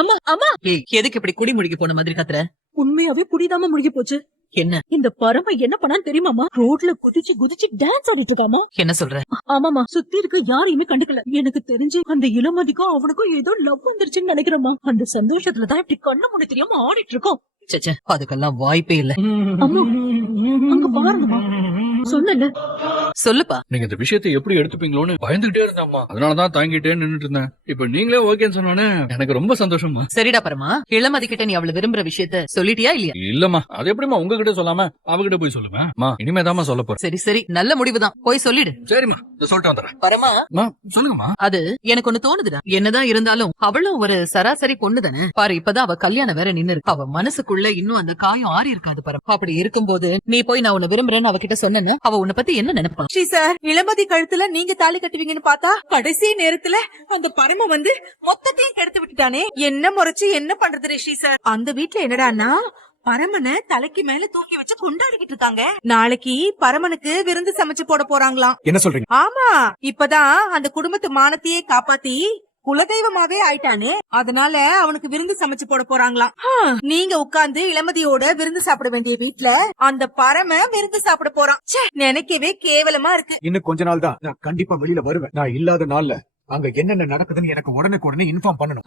அம்மா அம்மா, ஏய், எதுக்கு இப்படி குடி முடிக்க போன மாதிரி கத்துற? உண்மையாவே புடிதாம முழுகி போச்சு. என்ன இந்த பரம என்ன பண்ணான்னு தெரியுமாமா? ரோட்ல குதிச்சு குதிச்சு டான்ஸ் ஆடிட்டு இருக்காமா. என்ன சொல்ற? ஆமாமா, சுத்தி இருக்க யாரையுமே கண்டுக்கல. எனக்கு தெரிஞ்சு அந்த இளமதிக்கும் அவனுக்கும் ஏதோ லவ் வந்துருச்சுன்னு நினைக்கிறேம்மா. அந்த சந்தோஷத்துலதான் இப்படி கண்ணு முன்ன தெரியாம ஆடிட்டு இருக்கோம். சச்சே, அதுக்கெல்லாம் வாய்ப்பே இல்ல. அம்மா, அங்க பாருங்கம்மா, சொன்னல. சொல்லுப்பா. நீங்க இந்த விஷயத்தை எப்படி எடுத்துப்பீங்களோன்னு பயந்துகிட்டே இருந்தேம்மா. அதனாலதான் தாங்கிட்டே நின்னுட்டு இருந்தேன். இப்ப நீங்களே ஓகேன்னு சொன்னோன்னே எனக்கு ரொம்ப சந்தோஷமா. சரிடா பரமா, இளமதி கிட்ட நீ அவளை விரும்புற விஷயத்த சொல்லிட்டியா இல்லையா? இல்லம்மா, அது எப்படிமா உங்ககிட்ட சொல்லாம அவகிட்ட போய் சொல்லுவேன். இனிமேதாம்மா சொல்ல போறேன். சரி சரி, நல்ல முடிவுதான், போய் சொல்லிடு. சரிம்மா, இதை சொல்லிட்டு வந்துடுறேன். பரமா, சொல்லுங்கம்மா. அது எனக்கு ஒண்ணு தோணுதுடா. என்னதான் இருந்தாலும் அவளும் ஒரு சராசரி பொண்ணு தானே. பாரு, இப்பதான் அவ கல்யாணம் வேற நின்னு இருக்கு. அவ மனசுக்குள்ள இன்னும் அந்த காயம் ஆறி இருக்காது பரம். அப்படி இருக்கும்போது நீ போய் நான் உன்னை விரும்புறேன்னு அவகிட்ட சொன்னேன்னு அவ உன்னை பத்தி என்ன நினைப்பா? ஸ்ரீ சார், இளமதி கழுத்துல நீங்க தாலி கட்டுவீங்கன்னு பார்த்தா கடைசி நேரத்துல அந்த பரம வந்து மொத்தத்தையும் கெடுத்து விட்டுட்டானே. என்ன முறைச்சு என்ன பண்றது ரிஷி சார்? அந்த வீட்ல என்னடான்னா பரமனை தலைக்கு மேல தூக்கி வச்சு கொண்டாடிக்கிட்டு இருக்காங்க. நாளைக்கு பரமனுக்கு விருந்து சமைச்சு போட போறாங்களாம். என்ன சொல்றீங்க? ஆமா, இப்பதான் அந்த குடும்பத்து மானத்தையே காப்பாத்தி குலதெய்வமாவே ஆயிட்டானு. அதனால அவனுக்கு விருந்து சமைச்சு போட போறாங்களாம். நீங்க உட்கார்ந்து இளமதியோட விருந்து சாப்பிட வேண்டிய வீட்ல அந்த பரம விருந்து சாப்பிட போறான். நினைக்கவே கேவலமா இருக்கு. இன்னும் கொஞ்ச நாள் தான், நான் கண்டிப்பா வெளியில வருவேன். நான் இல்லாத நாள்ல அங்க என்னென்ன நடக்குதுன்னு எனக்கு உடனே இன்ஃபார்ம் பண்ணணும்.